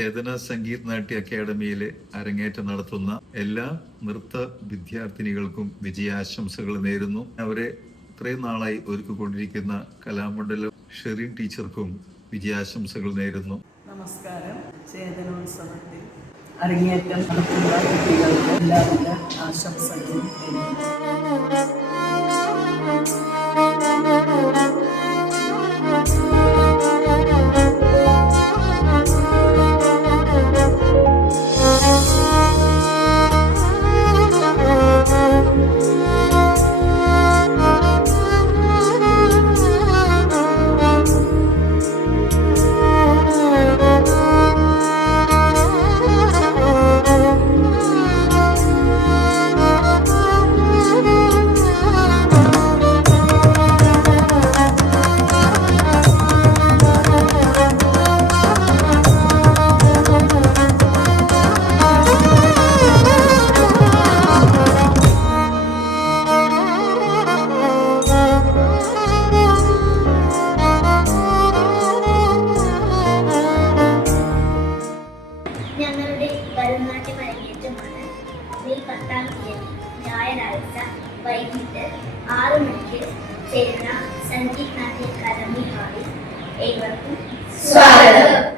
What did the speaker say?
ചേതന സംഗീത് നാട്യ അക്കാദമിയിലെ അരങ്ങേറ്റം നടത്തുന്ന എല്ലാ നൃത്ത വിദ്യാർത്ഥിനികൾക്കും വിജയാശംസകൾ നേരുന്നു. അവരെ ഇത്രയും നാളായി ഒരുക്കിക്കൊണ്ടിരിക്കുന്ന കലാമണ്ഡലം ഷെറിൻ ടീച്ചർക്കും വിജയാശംസകൾ നേരുന്നു. നമസ്കാരം. ചേതനോത്സവത്തിൽ അരങ്ങേറ്റം നടത്തുന്ന കുട്ടികൾക്ക് എല്ലാവിധ ആശംസകളും നേരുന്നു. ഞങ്ങളുടെ ഭരതനാട്യം അരങ്ങേറ്റമാണ് മെയ് 10-ാം തീയതി ഞായറാഴ്ച വൈകിട്ട് 6 മണിക്ക് ചേരുന്ന സംഗീത് നാട്യ അക്കാദമി ഹാളിൽ. ഏവർക്കും സ്വാഗതം.